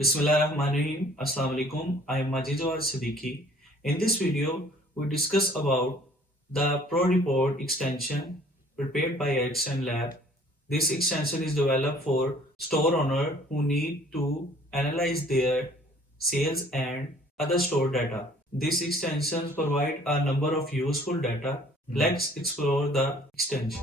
Bismillahirrahmanirrahim. Assalamu alaikum. I am Majid Jawad Siddiqui. In this video, we discuss about the Pro Report extension prepared by Ericsson Lab. This extension is developed for store owner who need to analyze their sales and other store data. These extensions provide a number of useful data. Let's explore the extension.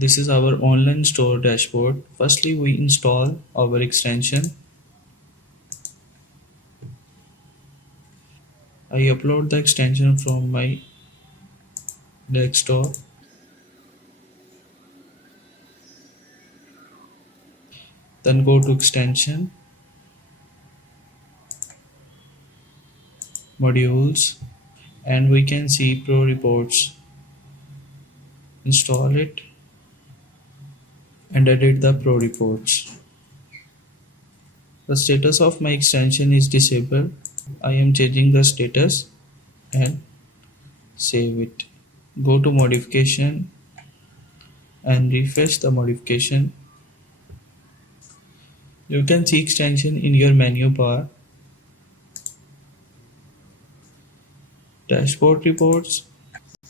This is our online store dashboard. Firstly, we install our extension. I upload the extension from my desktop. Then go to extension, modules, and we can see Pro Reports. Install it and edit the Pro Reports. The status of my extension is disabled. I am changing the status and save it. Go to modification and refresh the modification. You can see extension in your menu bar. Dashboard reports.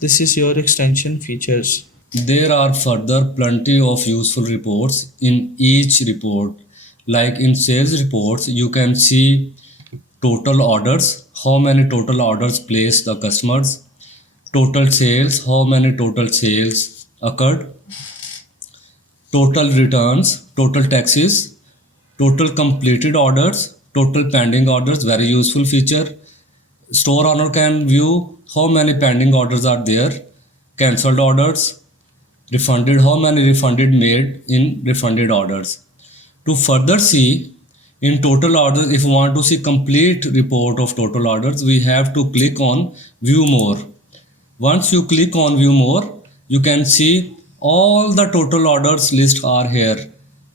This is your extension features. There are further plenty of useful reports in each report. Like in sales reports, you can see total orders, how many total orders placed the customers, total sales, how many total sales occurred, total returns, total taxes, total completed orders, total pending orders, very useful feature. Store owner can view how many pending orders are there, cancelled orders, refunded, how many refunded made in refunded orders. To further see in total orders, if you want to see complete report of total orders, we have to click on view more. Once you click on view more, you can see all the total orders list are here.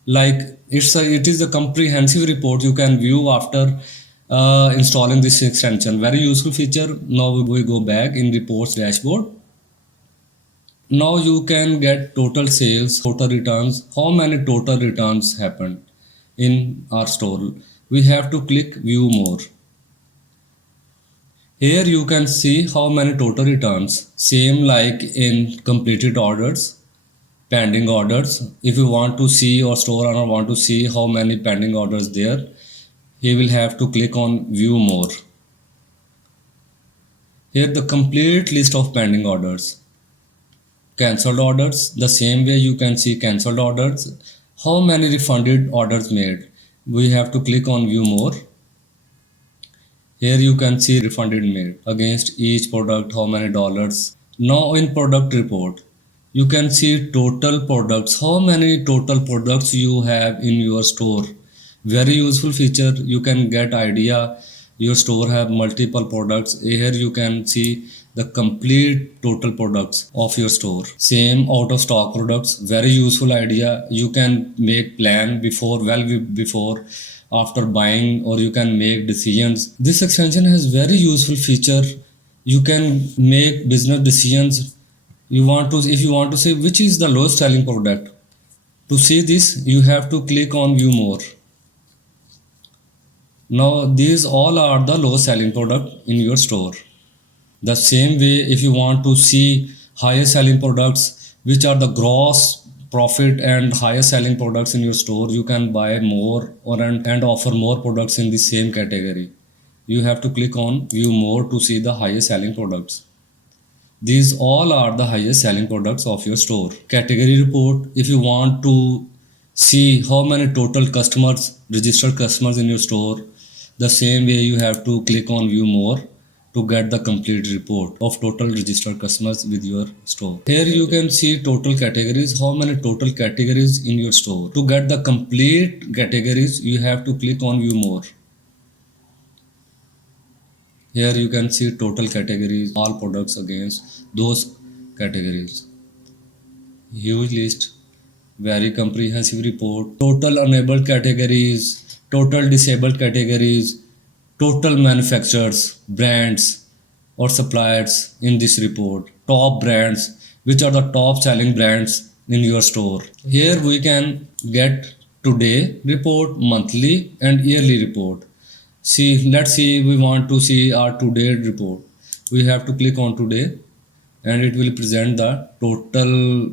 Like it is a comprehensive report you can view after installing this extension. Very useful feature. Now we go back in reports dashboard. Now you can get total sales, total returns, how many total returns happened in our store. We have to click view more. Here you can see how many total returns, same like in completed orders, pending orders. If you want to see or store owner want to see how many pending orders there, he will have to click on view more. Here the complete list of pending orders. Cancelled orders, the same way you can see cancelled orders, how many refunded orders made. We have to click on view more. Here you can see refunded made against each product, how many dollars. Now in product report, you can see total products, how many total products you have in your store. Very useful feature. You can get idea your store have multiple products. Here you can see the complete total products of your store. Same out of stock products. Very useful idea. You can make plan before, well before, after buying, or you can make decisions. This extension has very useful feature. You can make business decisions. If you want to say which is the lowest selling product. To see this, you have to click on view more. Now these all are the low selling product in your store. The same way, if you want to see higher selling products, which are the gross profit and higher selling products in your store, you can buy more and offer more products in the same category. You have to click on view more to see the highest selling products. These all are the highest selling products of your store. Category report, if you want to see how many total customers, registered customers in your store, the same way you have to click on view more to get the complete report of total registered customers with your store. Here you can see total categories, how many total categories in your store. To get the complete categories, you have to click on view more. Here you can see total categories, all products against those categories. Huge list, very comprehensive report, total enabled categories, total disabled categories, total manufacturers, brands or suppliers in this report, top brands, which are the top selling brands in your store. Here we can get today report, monthly and yearly report. See, let's see, we want to see our today report. We have to click on today and it will present the total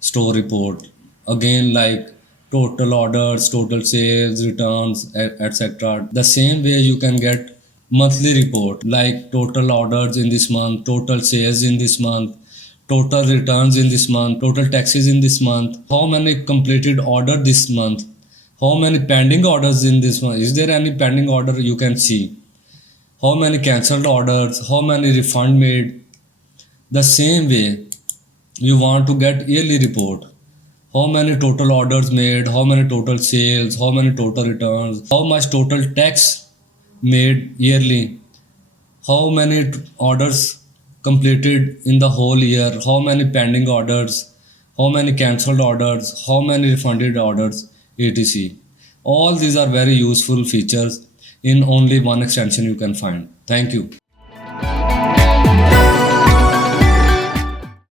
store report. Again, like total orders, total sales, returns, etc. The same way you can get monthly report like total orders in this month, total sales in this month, total returns in this month, total taxes in this month, how many completed order this month, how many pending orders in this month, is there any pending order you can see, how many cancelled orders, how many refund made. The same way you want to get yearly report, how many total orders made, how many total sales, how many total returns, how much total tax made yearly, how many orders completed in the whole year, how many pending orders, how many cancelled orders, how many refunded orders, etc. All these are very useful features in only one extension you can find. Thank you.